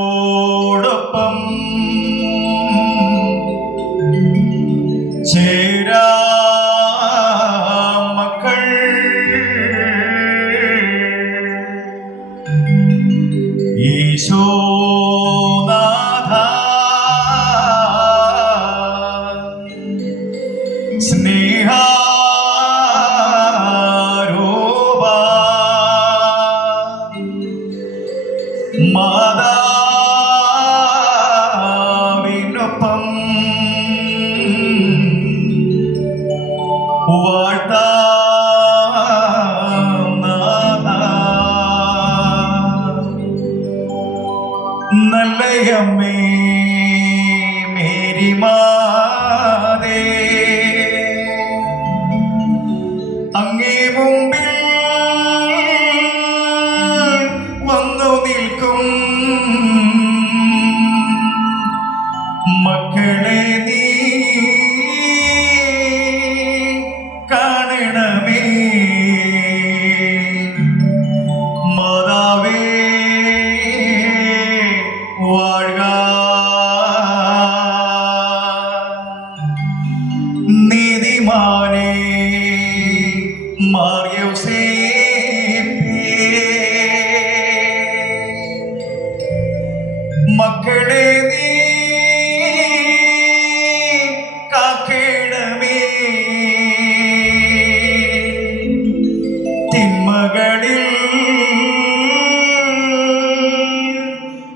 അമ്മയോടൊപ്പം ചേരാ മക്കൾ ഈശോനാഥ സ്നേഹാരൂപ മാതാവിനൊപ്പം നല്ലയമ്മേ മേരി മാതേ, അങ്ങേ മുമ്പിൽ വന്നു നിൽക്കും മക്കളെ നീ കാണണമേ. മാതാവേ വാഴ്ക, നീതിമാനേ മാർ യോസേപ്പേ, മക്കളെ നീ കാക്കേണമേ. തിന്മകളിൽ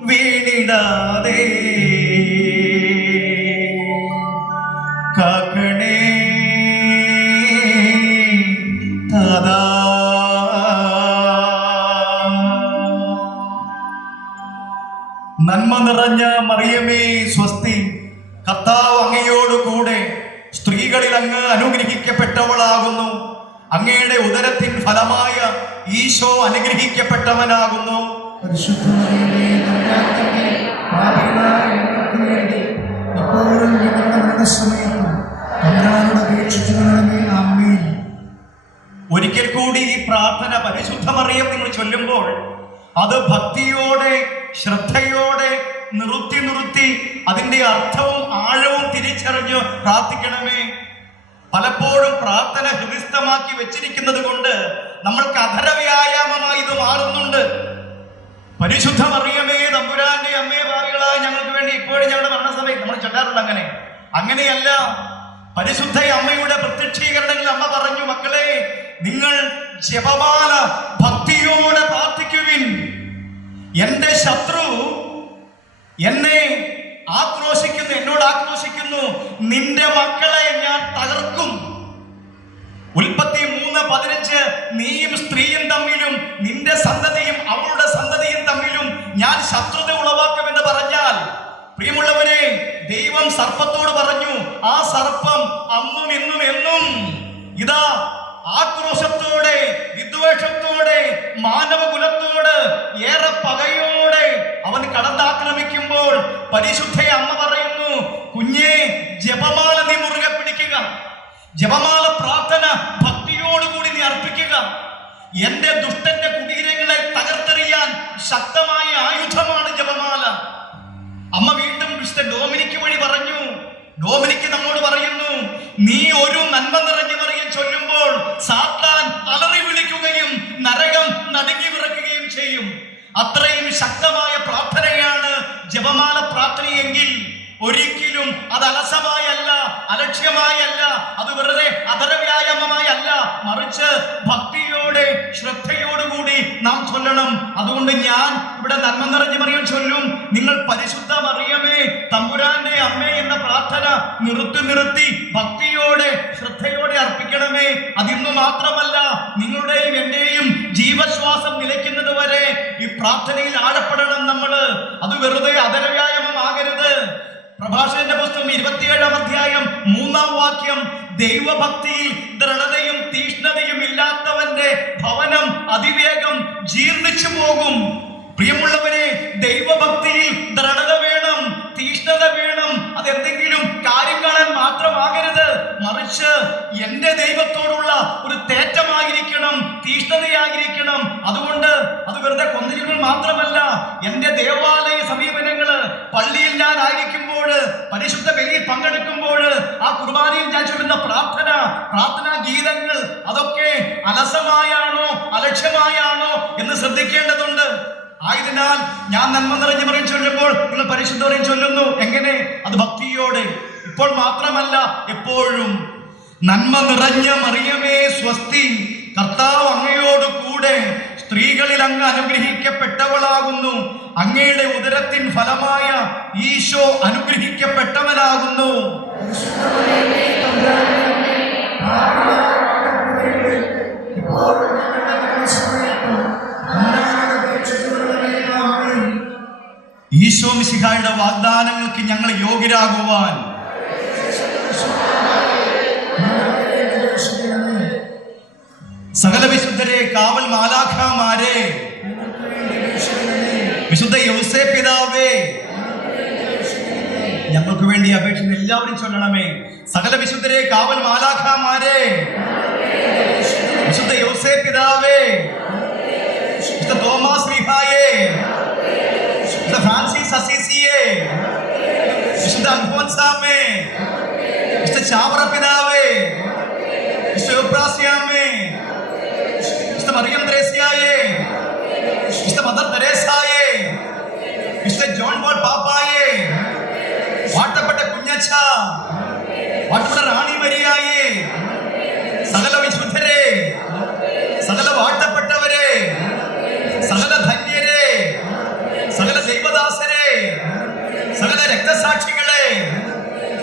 വീണിടാതെ കാക്കണേ താതാ. നന്മ നിറഞ്ഞ മറിയമേ സ്വസ്തി, കർത്താവ് അങ്ങയോടുകൂടെ സ്ത്രീകളിൽ അങ്ങ് അനുഗ്രഹിക്കപ്പെട്ടവളാകുന്നു. അങ്ങയുടെ ഉദരത്തിൻ ഫലമായ ഈശോ അനുഗ്രഹിക്കപ്പെട്ടവനാകുന്നു. ഒരിക്കൽ കൂടി ഈ പ്രാർത്ഥന പരിശുദ്ധ മറിയം നിങ്ങൾ ചൊല്ലുമ്പോൾ അത് ഭക്തിയോടെ ശ്രദ്ധയോടെ നിർത്തി അതിന്റെ അർത്ഥവും ആഴവും തിരിച്ചറിഞ്ഞ് പ്രാർത്ഥിക്കണമേ. പലപ്പോഴും പ്രാർത്ഥന ഹൃദിസ്ഥമാക്കി വെച്ചിരിക്കുന്നത് കൊണ്ട് നമ്മൾക്ക് അധര വ്യായാമമായി ഇത് മാറുന്നുണ്ട്. പരിശുദ്ധ മറിയമേ തമ്പുരാന്റെ അമ്മേ, ഭാവികളായ ഞങ്ങൾക്ക് വേണ്ടി ഇപ്പോഴും ഞങ്ങളുടെ മരണസമയത്ത് നമ്മൾ ചൊല്ലാറുണ്ട്. അങ്ങനെയല്ല. പരിശുദ്ധ അമ്മയുടെ പ്രത്യക്ഷീകരണങ്ങളിൽ അമ്മ പറഞ്ഞു, മക്കളെ നിങ്ങൾ ജപമാല ഭക്തിയോടെ പ്രാർത്ഥിക്കുവിൻ. എന്റെ ശത്രു എന്നെ എന്നോട് ആക്രോശിക്കുന്നു, നിന്റെ മക്കളെ ഞാൻ തകർക്കും. ഉൽപ്പത്തി 3:15 നീയും സ്ത്രീയും തമ്മിലും നിന്റെ സന്തതിയും അവളുടെ സന്തതിയും തമ്മിലും ഞാൻ ശത്രുത ഉളവാക്കുമെന്ന് പറഞ്ഞാൽ, പ്രിയമുള്ളവരെ, ദൈവം സർപ്പത്തോട് പറഞ്ഞു, ആ സർപ്പം അന്നും ഇന്നും എന്നും ഇതാ ആക്രോശത്തോടെ വിദ്വേഷത്തോടെ മാനവകുലത്തോട് ഏറെ പകയോടെ അവൻ കടന്നാക്രമിക്കുമ്പോൾ പരിശുദ്ധ അമ്മ പറയുന്നു, കുഞ്ഞേ ജപമാല നീ മുറുകെ പിടിക്കുക, ജപമാല പ്രാർത്ഥന ഭക്തിയോടുകൂടി നീ അർപ്പിക്കുക. എന്റെ ദുഷ്ടന്റെ കുടീരങ്ങളെ തകർത്തെറിയാൻ ശക്തമായ ആയുധമാണ് ജപമാല. അമ്മ വീണ്ടും വിശുദ്ധ ഡോമിനിക്ക് വഴി പറഞ്ഞു, ഡോമിനിക്ക് നമ്മോട് പറയുന്നു, നീ ഒരു നന്മ നിറഞ്ഞ മറിയം ചൊല്ലുമ്പോൾ സാത്താൻ അലറി വിളിക്കുകയും നരകം നടുങ്ങി വിറക്കുകയും ചെയ്യും. അത്രയും ശക്തമായ പ്രാർത്ഥനയാണ് ജപമാല പ്രാർത്ഥനയെങ്കിൽ ഒരിക്കലും അത് അലസമായല്ല, അലക്ഷ്യമായല്ല, അത് വെറുതെ അധരവ്യായാമമായല്ല, മറിച്ച് ഭക്തിയോടെ ശ്രദ്ധയോടുകൂടി നാം ചൊല്ലണം. അതുകൊണ്ട് ഞാൻ ഇവിടെ നന്മ നിറഞ്ഞ മറിയം ചൊല്ലും, നിങ്ങൾ പരിശുദ്ധ മറിയമേ തമ്പുരാന്റെ അമ്മേ എന്ന പ്രാർത്ഥന നിർത്തി ഭക്തിയോടെ ശ്രദ്ധയോടെ അർപ്പിക്കണമേ. അതിന്നു മാത്രമല്ല, നിങ്ങളുടെയും എന്റെയും ജീവശ്വാസം നിലയ്ക്കുന്നത് വരെ ഈ പ്രാർത്ഥനയിൽ ആഴപ്പെടണം നമ്മള്. അത് വെറുതെ അധരവ്യായാമമാകരുത്. പ്രഭാഷകന്റെ പുസ്തകം 27-ാം അധ്യായം 3-ാം വാക്യം, ദൈവഭക്തിയിൽ ദൃഢതയും തീഷ്ണതയും ഇല്ലാത്തവന്റെ ഭവനം അതിവേഗം ജീർണിച്ചു പോകും. പ്രിയമുള്ളവരെ, ദൈവഭക്തിയിൽ ദൃഢത വേണം, തീഷ്ണത വേണം, എന്റെ ദൈവത്തോടുള്ള ഒരു തേറ്റമായിരിക്കണം, തീഷ്ണതയായിരിക്കണം. അതുകൊണ്ട് അത് വെറുതെ കൊന്തിരികൾ മാത്രമല്ല, എന്റെ ദേവാലയ സമീപനങ്ങള്, പള്ളിയിൽ ഞാൻ ആയിരിക്കുമ്പോൾ, പരിശുദ്ധ ബലിയിൽ പങ്കെടുക്കുമ്പോൾ, ആ കുർബാനയിൽ ഞാൻ ചൊല്ലുന്ന പ്രാർത്ഥനാ ഗീതങ്ങൾ അതൊക്കെ അലസമായാണോ അലക്ഷ്യമായാണോ എന്ന് ശ്രദ്ധിക്കേണ്ടതുണ്ട്. ആയതിനാൽ ഞാൻ നന്മ നിറഞ്ഞ മറിയം ചൊല്ലുമ്പോൾ നിങ്ങൾ പരിശുദ്ധ മറിയം ചൊല്ലുന്നു. എങ്ങനെ? അത് ഭക്തിയോടെ. ഇപ്പോൾ മാത്രമല്ല, എപ്പോഴും. നന്മ നിറഞ്ഞ മറിയമേ സ്വസ്തി, കർത്താവ് അങ്ങയോട് കൂടെ, സ്ത്രീകളിൽ അങ്ങ് അനുഗ്രഹിക്കപ്പെട്ടവളാകുന്നു, അങ്ങയുടെ ഉദരത്തിൻ ഫലമായ ഈശോ അനുഗ്രഹിക്കപ്പെട്ടവനാകുന്നു. ഈശോ മിശിഹായുടെ വാഗ്ദാനങ്ങൾക്ക് ഞങ്ങൾ യോഗ്യരാകുവാൻ സകല വിശുദ്ധരെ, കാവൽ മാലാഖമാരെ, വിശുദ്ധ യൗസേപ്പ് പിതാവേ, ഞങ്ങൾക്ക് വേണ്ടി അപേക്ഷിക്കുന്ന എല്ലാവരും ചൊല്ലണമേ. സകല വിശുദ്ധരെ, കാവൽ മാലാഖമാരെ, വിശുദ്ധ യൗസേപ്പ് പിതാവേ, വിശുദ്ധ തോമസ് ശ്ലീഹായേ, വിശുദ്ധ ഫ്രാൻസിസ് അസീസിയെ, വിശുദ്ധ അൽഫോൻസാമേ, വിശുദ്ധ ചാവറ പിതാവേ, വിശുദ്ധ എബ്രാസ്യാമേ, വിശുദ്ധ മറിയം ത്രേസ്യായേ, വിശുദ്ധ മദർ തെരേസായേ, വിശുദ്ധ ജോൺ പോൾ പാപ്പായേ, വാഴ്ത്തപ്പെട്ട കുഞ്ഞച്ഛ, വാഴ്ത്തപ്പെട്ട റാണി മരിയായേ, സകല വിശുദ്ധരെ, സകല വാഴ്ത്തപ്പെട്ടവരെ, സകല ധന്യരെ, സകല ദൈവദാസരെ, സകല രക്തസാക്ഷികളെ,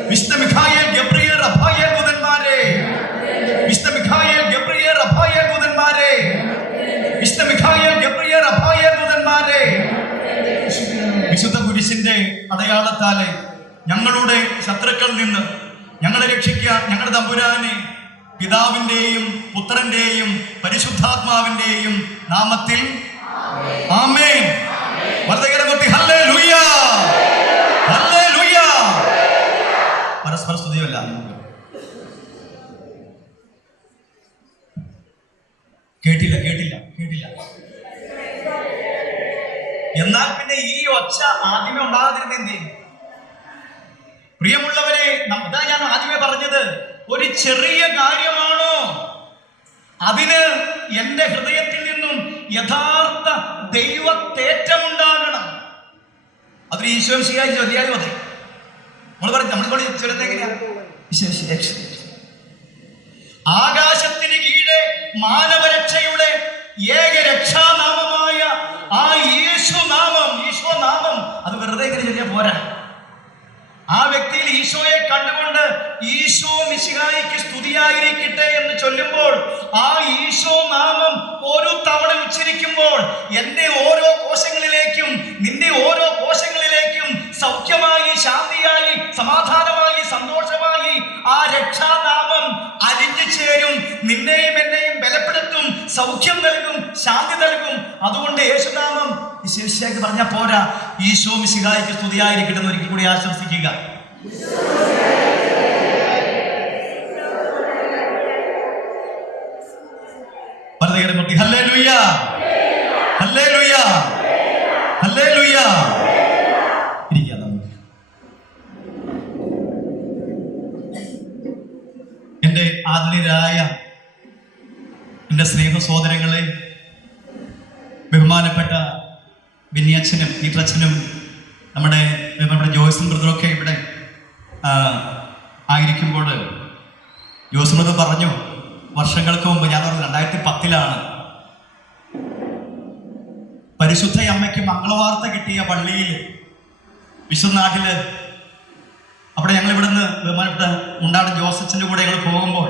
വിശുദ്ധ മിഖായേൽ ഗബ്രിയേൽ റഫായേൽ ദൂതന്മാരെ, വിശുദ്ധ മിഖായേൽ ഗബ്രിയേൽ റഫായേൽ ദൂതന്മാരെ, വിശുദ്ധ മിഖായേൽ ഗബ്രിയേൽ റഫായേൽ ദൂതന്മാരെ, വിശുദ്ധ കുരിശിന്റെ അടയാളത്താലെ ഞങ്ങളുടെ ശത്രുക്കളിൽ നിന്ന് ഞങ്ങളെ രക്ഷിക്കാൻ ഞങ്ങളുടെ തമ്പുരാനെ പിതാവിന്റെയും പുത്രന്റെയും പരിശുദ്ധാത്മാവിന്റെയും നാമത്തിൽ ആമേൻ. വലതുകരമുയർത്തി ഹല്ലേലൂയ, ഹല്ലേലൂയ. പരസ്പര സ്തുതിയല്ല. കേട്ടില്ല. എന്നാൽ പിന്നെ ഈ ഒച്ച ആദ്യമേ ഉണ്ടാകാതിരുന്നെന്തേ? പ്രിയമുള്ളവരെ, ഇതാ ഞാൻ ആദ്യമേ പറഞ്ഞത്, ഒരു ചെറിയ കാര്യമാണോ അതിന് എന്റെ ഹൃദയത്തിൽ നിന്നും യഥാർത്ഥ ദൈവത്തേറ്റമുണ്ടാകണം. അതൊരു ഈശോം ശിയായി ചൊല്ലിയാലും മതി. നമ്മൾ ചൊല്ലുന്നെങ്ങനെയാ? ആകാശത്തിന് കീഴെ മാനവരക്ഷയുടെ ഏക രക്ഷാനാമമായ ആ ഈശോ നാമം അത് വെറുതെ ഇങ്ങനെ ചൊല്ലിയാ പോരാ. ആ വ്യക്തിയിൽ ഈശോയെ കണ്ടുകൊണ്ട് ഈശോ മിശിഹായിക്ക് സ്തുതിയായിരിക്കട്ടെ എന്ന് ചൊല്ലുമ്പോൾ, ആ ഈശോ നാമം ഓരോ തവണ ഉച്ചരിക്കുമ്പോൾ എന്റെ ഓരോ കോശങ്ങളിലേക്കും നിന്റെ ഓരോ കോശങ്ങളിലേക്കും സൗഖ്യമായി, ശാന്തിയായി, സമാധാനമായി, സന്തോഷമായി ആ രക്ഷാനാമം അലിഞ്ഞു ചേരും. നിന്നെയും എന്നെയും ബലപ്പെടുത്തും, സൗഖ്യം നൽകും, ശാന്തി നൽകും. അതുകൊണ്ട് യേശുനാമം വിശേഷിയാക്കി പറഞ്ഞാൽ പോരാ, ഈശോ മിശിഹായിക്ക് സ്തുതിയായിരിക്കട്ടെ എന്ന് ഒരിക്കൽ കൂടി ആശംസിക്കുക. Hallelujah, hallelujah, hallelujah. ഇരിക്കാം നമുക്ക്. എന്റെ ആദരണീയരായ എന്റെ സ്നേഹ സഹോദരങ്ങളെ, ബഹുമാനപ്പെട്ട ബിന്നിയച്ഛനും ഈത്രച്ഛനും നമ്മുടെ ജോയ്സും ബ്രദറൊക്കെ ഇവിടെ ആയിരിക്കുമ്പോൾ ജോയ്സ് ബ്രദർ പറഞ്ഞു, വർഷങ്ങൾക്ക് മുമ്പ്, ഞാൻ പറഞ്ഞു 2010 പരിശുദ്ധ അമ്മയ്ക്ക് മംഗളവാർത്ത കിട്ടിയ പള്ളിയിൽ വിശ്വനാട്ടില്, അവിടെ ഞങ്ങൾ ഇവിടുന്ന് ബഹുമാനപ്പെട്ട മുണ്ടാട് ജോസച്ചൻ്റെ കൂടെ ഞങ്ങൾ പോകുമ്പോൾ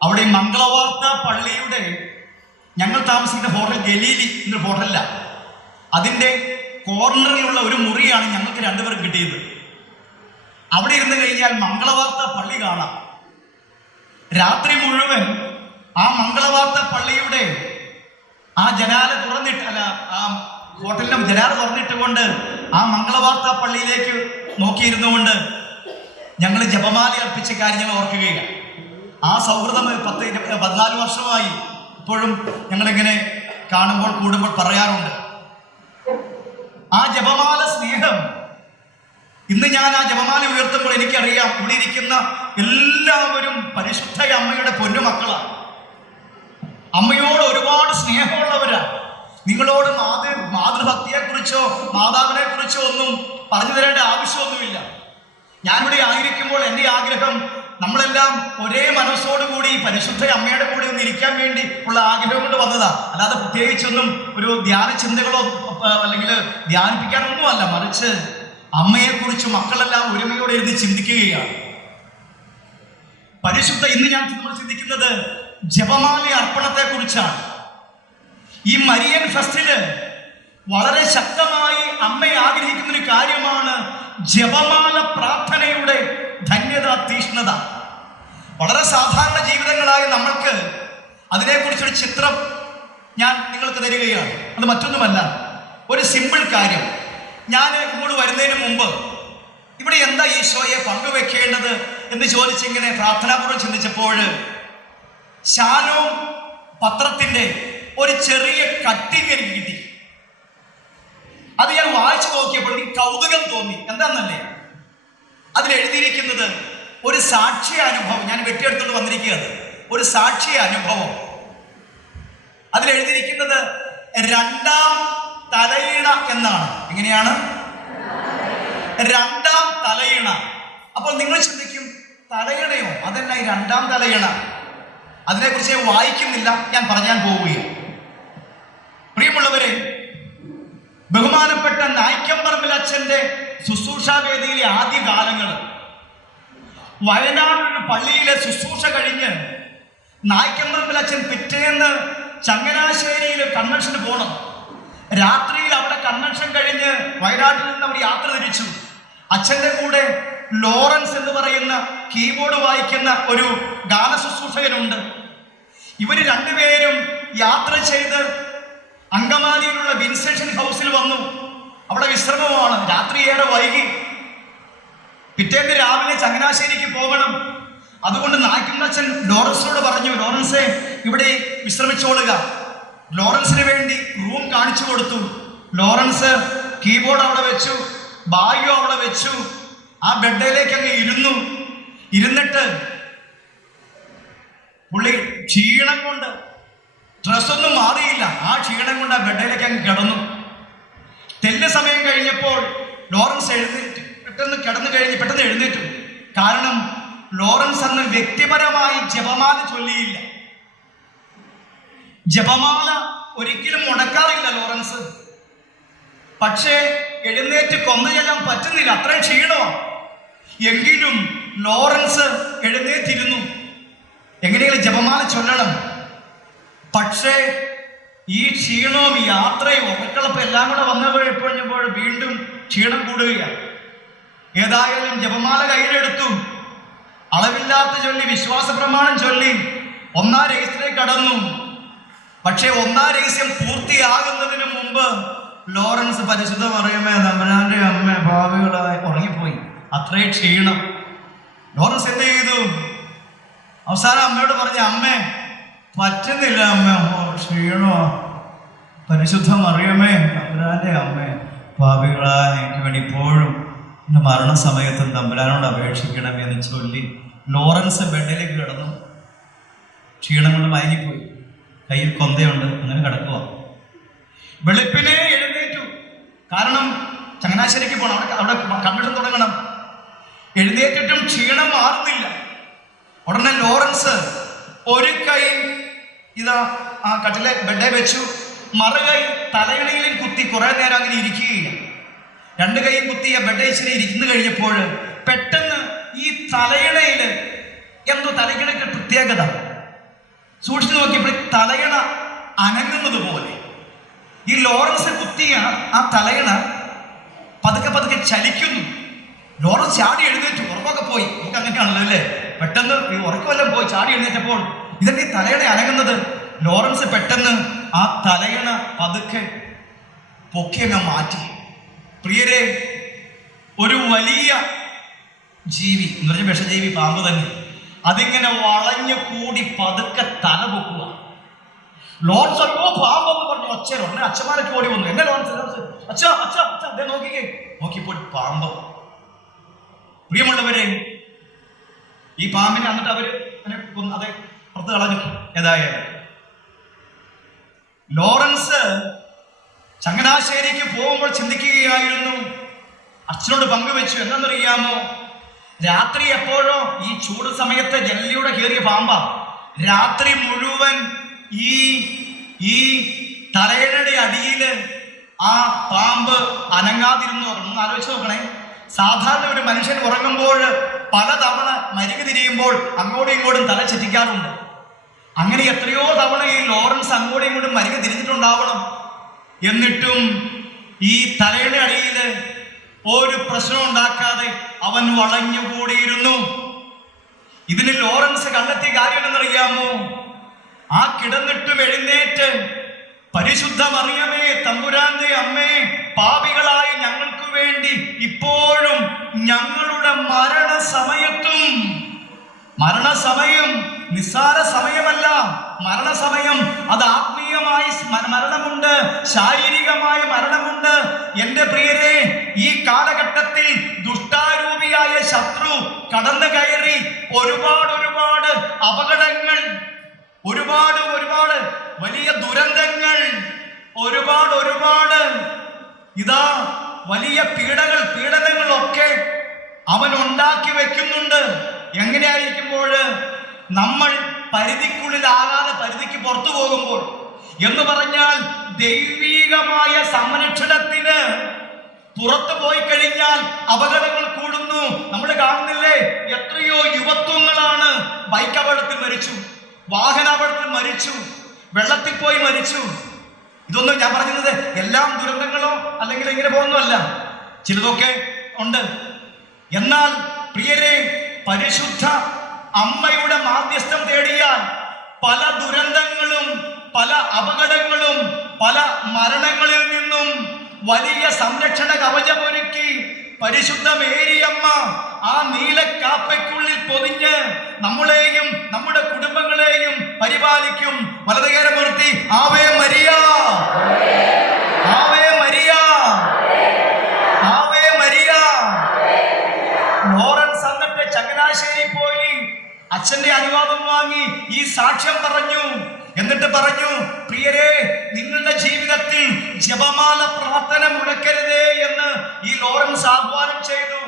അവിടെ മംഗളവാർത്ത പള്ളിയുടെ ഞങ്ങൾ താമസിക്കുന്ന ഹോട്ടൽ ഗലീലി എന്നൊരു ഹോട്ടലില്ല, അതിൻ്റെ കോർണറിലുള്ള ഒരു മുറിയാണ് ഞങ്ങൾക്ക് 2 പേർക്ക് കിട്ടിയത്. അവിടെ ഇരുന്ന് കഴിഞ്ഞാൽ മംഗളവാർത്ത പള്ളി കാണാം. രാത്രി മുഴുവൻ ആ മംഗളവാർത്ത പള്ളിയുടെ ആ ജനാല ആ ഹോട്ടലിന്റെ ജനാല തുറന്നിട്ടുകൊണ്ട് ആ മംഗളവാർത്ത പള്ളിയിലേക്ക് നോക്കിയിരുന്നുകൊണ്ട് ഞങ്ങൾ ജപമാല അർപ്പിച്ച കാര്യങ്ങൾ ഓർക്കുകയാണ്. ആ സൗഹൃദം 14 വർഷമായി ഇപ്പോഴും ഞങ്ങളിങ്ങനെ കാണുമ്പോൾ കൂടുമ്പോൾ പറയാറുണ്ട്. ആ ജപമാല സ്നേഹം, ഇന്ന് ഞാൻ ആ ജപമാല ഉയർത്തുമ്പോൾ എനിക്കറിയാം ഇവിടെ ഇരിക്കുന്ന എല്ലാവരും പരിശുദ്ധ അമ്മയുടെ പൊന്നുമക്കളാണ്. അമ്മയോട് ഒരുപാട് സ്നേഹമുള്ളവരാ. നിങ്ങളോട് മാതൃഭക്തിയെക്കുറിച്ചോ മാതാവിനെ കുറിച്ചോ ഒന്നും പറഞ്ഞു തരേണ്ട ആവശ്യമൊന്നുമില്ല. ഞാനിവിടെ ആയിരിക്കുമ്പോൾ എൻ്റെ ആഗ്രഹം നമ്മളെല്ലാം ഒരേ മനസ്സോടുകൂടി പരിശുദ്ധ അമ്മയുടെ കൂടെ ഒന്ന് ഇരിക്കാൻ വേണ്ടി ഉള്ള ആഗ്രഹം കൊണ്ട് വന്നതാ. അല്ലാതെ പ്രത്യേകിച്ചൊന്നും ഒരു ധ്യാന ചിന്തകളോ അല്ലെങ്കിൽ ധ്യാനിപ്പിക്കാനൊന്നുമല്ല, മറിച്ച് അമ്മയെക്കുറിച്ച് മക്കളെല്ലാം ഒരുമയോടെ ഇരുന്ന് ചിന്തിക്കുകയാണ്. പരിശുദ്ധ ഇന്ന് നമ്മൾ ചിന്തിക്കുന്നത് ജപമാല അർപ്പണത്തെ കുറിച്ചാണ്. ഈ മരിയൻ ഫെസ്റ്റില് വളരെ ശക്തമായി അമ്മ ആഗ്രഹിക്കുന്ന ഒരു കാര്യമാണ് ജപമാല പ്രാർത്ഥനയുടെ ധന്യത, തീഷ്ണത. വളരെ സാധാരണ ജീവിതങ്ങളായ നമ്മൾക്ക് അതിനെക്കുറിച്ചൊരു ചിത്രം ഞാൻ നിങ്ങൾക്ക് തരികയാണ്. അത് മറ്റൊന്നുമല്ല, ഒരു സിമ്പിൾ കാര്യം. ഞാൻ ഇങ്ങോട്ട് വരുന്നതിന് മുമ്പ് ഇവിടെ എന്താ ഈശോയെ പങ്കുവെക്കേണ്ടത് എന്ന് ചോദിച്ചിങ്ങനെ പ്രാർത്ഥനാപൂർവ്വം ചിന്തിച്ചപ്പോൾ ശാലോം പത്രത്തിന്റെ ഒരു ചെറിയ കട്ടിങ് എനിക്ക് കിട്ടി. അത് ഞാൻ വായിച്ചു നോക്കിയപ്പോൾ എനിക്ക് കൗതുകം തോന്നി. എന്താണെന്നല്ലേ, അതിലെഴുതിയിരിക്കുന്നത് ഒരു സാക്ഷ്യ അനുഭവം. ഞാൻ വെട്ടിയെടുത്തോണ്ട് വന്നിരിക്കുകയാണ്. ഒരു സാക്ഷ്യ അനുഭവം. അതിലെഴുതിയിരിക്കുന്നത് 2ാം തലയിണ എന്നാണ്. എങ്ങനെയാണ്? 2ാം തലയിണ. അപ്പോൾ നിങ്ങൾ ചിന്തിക്കും, തലയിണയോ? അതല്ല ഈ 2ാം തലയിണ. അതിനെക്കുറിച്ച് ഞാൻ വായിക്കുന്നില്ല, ഞാൻ പറയാൻ പോവുകയാണ്. പ്രിയമുള്ളവരെ, ബഹുമാനപ്പെട്ട നായ്ക്കമ്പറമ്പിൽ അച്ഛന്റെ ശുശ്രൂഷാവേദിയിലെ ആദ്യ കാലങ്ങൾ, വയനാട് പള്ളിയിലെ ശുശ്രൂഷ കഴിഞ്ഞ് നായ്ക്കമ്പറമ്പിൽ അച്ഛൻ പിറ്റേന്ന് ചങ്ങനാശ്ശേരിയിൽ കൺവെൻഷന് പോകണം. രാത്രിയിൽ അവിടെ കൺവെൻഷൻ കഴിഞ്ഞ് വയനാട്ടിൽ നിന്ന് അവർ യാത്ര തിരിച്ചു. അച്ഛൻ്റെ കൂടെ ലോറൻസ് എന്ന് പറയുന്ന കീബോർഡ് വായിക്കുന്ന ഒരു ഗാന ശുശ്രൂഷകനുണ്ട്. ഇവര് രണ്ടുപേരും യാത്ര ചെയ്ത് അങ്കമാലിയിലുള്ള വിൻസെൻഷൻ ഹൗസിൽ വന്നു. അവിടെ വിശ്രമമാണ്. രാത്രി ഏറെ വൈകി. പിറ്റേന്ന് രാവിലെ ചങ്ങനാശ്ശേരിക്ക് പോകണം. അതുകൊണ്ട് നായ്ക്കുന്നച്ഛൻ ലോറൻസിനോട് പറഞ്ഞു, ലോറൻസേ ഇവിടെ വിശ്രമിച്ചോളുക. ലോറൻസിന് വേണ്ടി റൂം കാണിച്ചു കൊടുത്തു. ലോറൻസ് കീബോർഡ് അവിടെ വെച്ചു, ബാഗും അവിടെ വെച്ചു. ആ ബെഡിലേക്ക് അങ്ങ് ഇരുന്നിട്ട് പുള്ളി ക്ഷീണം കൊണ്ട് ഡ്രസ്സൊന്നും മാറിയില്ല. ആ ക്ഷീണം കൊണ്ട് ആ ബെഡിലേക്ക് അങ്ങ് കിടന്നു. തെല്ല് സമയം കഴിഞ്ഞപ്പോൾ ലോറൻസ് പെട്ടെന്ന് എഴുന്നേറ്റു. കാരണം ലോറൻസ് അന്ന് വ്യക്തിപരമായി ജപമാല ചൊല്ലിയില്ല. ജപമാല ഒരിക്കലും മുടക്കാറില്ല ലോറൻസ്. പക്ഷേ എഴുന്നേറ്റ് കൊന്നു ചെല്ലാൻ പറ്റുന്നില്ല, അത്രയും ക്ഷീണമാണ്. എങ്കിലും ലോറൻസ് എഴുന്നേറ്റിരുന്നു. എങ്ങനെയെങ്കിലും ജപമാല ചൊല്ലണം. പക്ഷേ ഈ ക്ഷീണവും യാത്രയും ഉറക്കളപ്പം എല്ലാം കൂടെ വന്നപ്പോഴെപ്പോഴപ്പോൾ വീണ്ടും ക്ഷീണം കൂടുകയാണ്. ഏതായാലും ജപമാല കയ്യിലെടുത്തു, അളവില്ലാത്ത ചൊല്ലി, വിശ്വാസ പ്രമാണം ചൊല്ലി 1ാം രഹസ്യത്തിലേക്ക് കടന്നു. പക്ഷേ 1ാം രഹസ്യം പൂർത്തിയാകുന്നതിന് മുമ്പ് ലോറൻസ് പരിശുദ്ധ മറിയമേ തമ്പുരാന്റെ അമ്മ ഭാവികളായി ഉറങ്ങിപ്പോയി. അത്രയും ക്ഷീണം. ലോറൻസ് എന്ത് ചെയ്തു? അവസാനം അമ്മയോട് പറഞ്ഞു, അമ്മേ പറ്റുന്നില്ല അമ്മ, ക്ഷീണോ. പരിശുദ്ധ മറിയമേ തമ്പുരാന്റെ അമ്മേ ഭാവികളായ എനിക്ക് വേണ്ടി ഇപ്പോഴും എൻ്റെ മരണസമയത്തും തമ്പുരാനോട് അപേക്ഷിക്കണമെന്ന് ചൊല്ലി ലോറൻസ് ബെഡിലേക്ക് കിടന്നു. ക്ഷീണം കൊണ്ട് മയങ്ങിപ്പോയി. കയ്യിൽ കൊന്തയുണ്ട്. അങ്ങനെ കിടക്കുക. വെളുപ്പിനെ എഴുന്നേറ്റു. കാരണം ചങ്ങനാശ്ശേരിക്ക് പോകണം, അവിടെ കൺവെൻഷൻ തുടങ്ങണം. എഴുന്നേറ്റിട്ടും ക്ഷീണം മാറുന്നില്ല. ഉടനെ ലോറൻസ് ഒരു കൈ ഇതാ ആ കട്ടിലെ ബെഡേ വെച്ചു, മറുകൈ തലയിണയിൽ കുത്തി കുറെ നേരം അങ്ങനെ ഇരിക്കുകയില്ല. 2 കൈയും കുത്തി ആ ബെഡ് വെച്ചിനെ ഇരിക്കുന്നു കഴിഞ്ഞപ്പോൾ പെട്ടെന്ന് ഈ തലയിണയിൽ എന്തോ തലയിണയ്ക്ക് പ്രത്യേകത. സൂക്ഷിച്ചു നോക്കിയപ്പോൾ തലയിണ അനങ്ങുന്നത് പോലെ ഈ ലോറൻസ് കുത്തിയ ആ തലയിണ പതുക്കെ ചലിക്കുന്നു. ലോറൻസ് ചാടി എഴുന്നേറ്റു. ഉറക്കമൊക്കെ പോയി. നമുക്ക് അങ്ങനെയാണല്ലോ അല്ലേ? പെട്ടെന്ന് ഈ ഉറക്കമെല്ലാം പോയി ചാടി എഴുന്നേറ്റപ്പോൾ ഇതെന്റെ ഈ തലയിണ അനങ്ങുന്നത്. ലോറൻസ് പെട്ടെന്ന് ആ തലയിണ പതുക്കെ പൊക്കിയങ്ങ് മാറ്റി. പ്രിയരെ, ഒരു വലിയ ജീവി എന്ന് പറഞ്ഞ വിഷജീവി പാമ്പ് തന്നെ, അതിങ്ങനെ വളഞ്ഞു കൂടി പതുക്കെ തല പൊക്കുക. ലോൺസ് ഓ പാമ്പെന്ന് പറഞ്ഞു ഒച്ച ഉടനെ അച്ഛന്മാരൊക്കെ ഓടി വന്നു. എന്നെ ലോൺസ് അച്ഛ അച്ഛ അച്ഛ അതേ നോക്കിയപ്പോൾ പാമ്പ്. പ്രിയമുള്ളവരെ, ഈ പാമ്പിനെ എന്നിട്ട് അവര് അതെ പുറത്ത് കളഞ്ഞു. ഏതായാലും ലോറൻസ് ചങ്ങനാശ്ശേരിക്ക് പോകുമ്പോൾ ചിന്തിക്കുകയായിരുന്നു, അച്ഛനോട് പങ്കുവെച്ചു. എന്താണെന്നറിയാമോ, രാത്രി എപ്പോഴോ ഈ ചൂട് സമയത്ത് ജനലിലൂടെ കയറിയ പാമ്പാ. രാത്രി മുഴുവൻ ഈ തലയുടെ അടിയിൽ ആ പാമ്പ് അനങ്ങാതിരുന്നു. ഒന്ന് ആലോചിച്ച് നോക്കണേ. സാധാരണ ഒരു മനുഷ്യൻ ഉറങ്ങുമ്പോൾ പലതവണ മരികു തിരിയുമ്പോൾ അങ്ങോട്ടും ഇങ്ങോട്ടും തല ചുറ്റിക്കാറുണ്ട്. അങ്ങനെ എത്രയോ തവണ ഈ ലോറൻസ് അങ്ങോട്ടും ഇങ്ങോട്ടും മരികു തിരിഞ്ഞിട്ടുണ്ടാവണം. എന്നിട്ടും ഈ തലയുടെ അടിയിൽ ഒരു പ്രശ്നം ഉണ്ടാക്കാതെ അവൻ വളഞ്ഞുകൂടിയിരുന്നു. ഇതിന് ലോറൻസ് കണ്ടെത്തിയ കാര്യം എന്നറിയാമോ, ആ കിടന്നിട്ടും എഴുന്നേറ്റ് പരിശുദ്ധ മറിയമേ തമ്പുരാന്റെ അമ്മേ, പാപികളായ ഞങ്ങൾക്ക് വേണ്ടി ഇപ്പോഴും ഞങ്ങളുടെ മരണസമയം നിസ്സാര സമയമല്ല. മരണസമയം അത് ആത്മീയമായ മരണമുണ്ട്, ശാരീരികമായ മരണമുണ്ട്. എന്റെ പ്രിയരെ, ഈ കാലഘട്ടത്തിൽ ദുഷ്ടാരൂപിയായ ശത്രു കടന്നു കയറി ഒരുപാട് അപകടങ്ങൾ, ഒരുപാട് വലിയ ദുരന്തങ്ങൾ, ഒരുപാട് ഇതാ വലിയ പീഡനങ്ങളൊക്കെ അവൻ ഉണ്ടാക്കി വെക്കുന്നുണ്ട്. എങ്ങനെയായിരിക്കുമ്പോൾ നമ്മൾ പരിധിക്കുള്ളിലാകാതെ പരിധിക്ക് പുറത്തു പോകുമ്പോൾ എന്ന് പറഞ്ഞാൽ ദൈവികമായ സംരക്ഷണത്തിന് പുറത്തു പോയി കഴിഞ്ഞാൽ അപകടങ്ങൾ കൂടുന്നു. നമ്മൾ കാണുന്നില്ലേ, എത്രയോ യുവത്വങ്ങളാണ് ബൈക്ക് അപകടത്തിൽ മരിച്ചു, വാഹനാപകടത്തിൽ മരിച്ചു, വെള്ളത്തിൽ പോയി മരിച്ചു. ഇതൊന്നും ഞാൻ പറഞ്ഞത് എല്ലാം ദുരന്തങ്ങളോ അല്ലെങ്കിൽ ഇങ്ങനെ പോകുന്നതല്ല, ചിലതൊക്കെ ഉണ്ട്. എന്നാൽ പ്രിയരെ, പരിശുദ്ധ അമ്മയുടെ മാധ്യസ്ഥം തേടിയാൽ പല ദുരന്തങ്ങളും, പല അപകടങ്ങളും, പല മരണങ്ങളിൽ നിന്നും വലിയ സംരക്ഷണ കവചമൊരുക്കി പരിശുദ്ധ മേരിയമ്മ ആ നീലക്കാപ്പയ്ക്കുള്ളിൽ പൊതിഞ്ഞ് നമ്മളെയും നമ്മുടെ കുടുംബങ്ങളെയും പരിപാലിക്കും. വലതുകരമൂർത്തി Ave Maria, Ave Maria, Ave Maria. Lawrence എന്നിട്ട് ചങ്ങനാശ്ശേരി പോയി അച്ഛന്റെ അനുവാദം വാങ്ങി ഈ സാക്ഷ്യം പറഞ്ഞു. എന്നിട്ട് പറഞ്ഞു, പ്രിയരെ, നിങ്ങളുടെ ജീവിതത്തിൽ ജപമാല പ്രാർത്ഥന മുടക്കരുതേ എന്ന് ഈ ലോറൻസ് ആഹ്വാനം ചെയ്തു.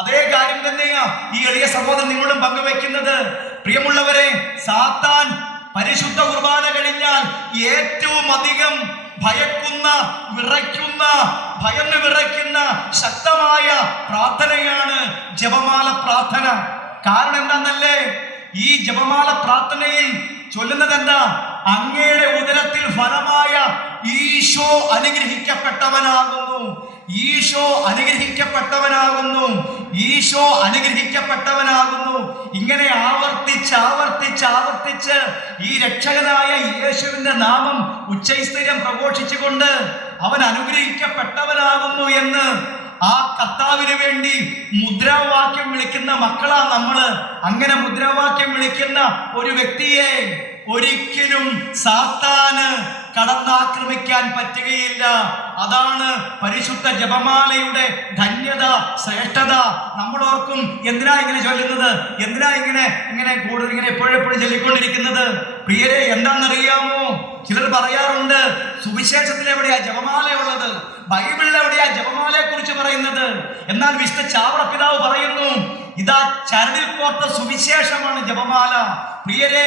അതേ കാര്യം തന്നെയാ ഈ എളിയ സഹോദരൻ നിങ്ങളും പങ്കുവെക്കുന്നത്. പ്രിയമുള്ളവരെ, സാത്താൻ പരിശുദ്ധ കുർബാന കഴിഞ്ഞാൽ ഏറ്റവും അധികം ഭയന്ന് വിറയ്ക്കുന്ന ശക്തമായ പ്രാർത്ഥനയാണ് ജപമാല പ്രാർത്ഥന. കാരണം എന്താണെന്നല്ലേ, ഈ ജപമാല പ്രാർത്ഥനയിൽ ചൊല്ലുന്നത് എന്താ? അങ്ങയുടെ ഉദരത്തിൽ ഫലമായ ഈശോ അനുഗ്രഹിക്കപ്പെട്ടവനാകുന്നു, ഈശോ അനുഗ്രഹിക്കപ്പെട്ടവനാകുന്നു, ഈശോ അനുഗ്രഹിക്കപ്പെട്ടവനാകുന്നു. ഇങ്ങനെ ആവർത്തിച്ച് ഈ രക്ഷകനായ യേശുവിന്റെ നാമം ഉച്ചൈസ്തര്യം പ്രഘോഷിച്ചുകൊണ്ട് അവൻ അനുഗ്രഹിക്കപ്പെട്ടവനാകുന്നു എന്ന് ആ കർത്താവിന് വേണ്ടി മുദ്രാവാക്യം വിളിക്കുന്ന മക്കളാ നമ്മള്. അങ്ങനെ മുദ്രാവാക്യം വിളിക്കുന്ന ഒരു വ്യക്തിയെ ഒരിക്കലും സാത്താന് കടന്നാക്രമിക്കാൻ പറ്റുകയില്ല. അതാണ് പരിശുദ്ധ ജപമാലയുടെ ധന്യത, ശ്രേഷ്ഠത. നമ്മളോർക്കും എന്തിനാ ഇങ്ങനെ ചൊല്ലുന്നത്, എന്തിനാ ഇങ്ങനെ കൂടുതൽ ഇങ്ങനെ എപ്പോഴെപ്പോഴും ചൊല്ലിക്കൊണ്ടിരിക്കുന്നത്? പ്രിയരെ, എന്താണെന്നറിയാമോ? ചിലർ പറയാറുണ്ട്, സുവിശേഷത്തിൽ എവിടെയാ ജപമാല ഉള്ളത്, ബൈബിളിൽ എവിടെയാ ജപമാലയെ കുറിച്ച് പറയുന്നത്? എന്നാൽ വിശുദ്ധ ചാവറ പിതാവ് പറയുന്നു, ഇതാ ചരടിൽ കോർത്ത സുവിശേഷമാണ് ജപമാല. പ്രിയരെ,